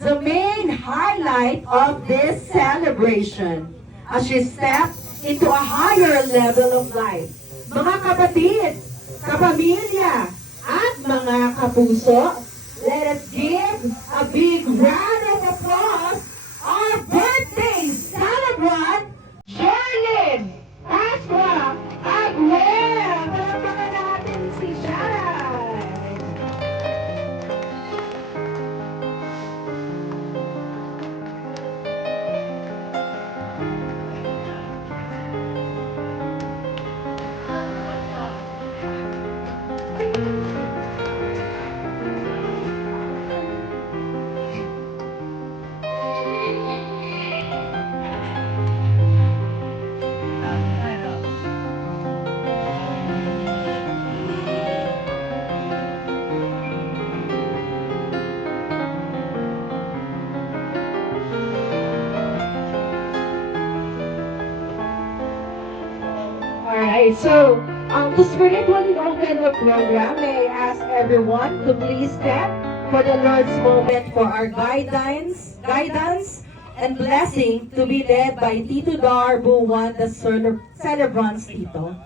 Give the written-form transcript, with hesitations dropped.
the main highlight of this celebration as she steps into a higher level of life. Mga kapatid, kapamilya, at mga kapuso, let us give a big round of applause our birthday celebrant, Jorlyn Aswa Aguel! Palakpakan natin si Sharon! Alright, so to spiritually open the program, may I ask everyone to please stand for the Lord's moment for our guidance and blessing to be led by Tito Dar Buwan, the celebrant's Tito.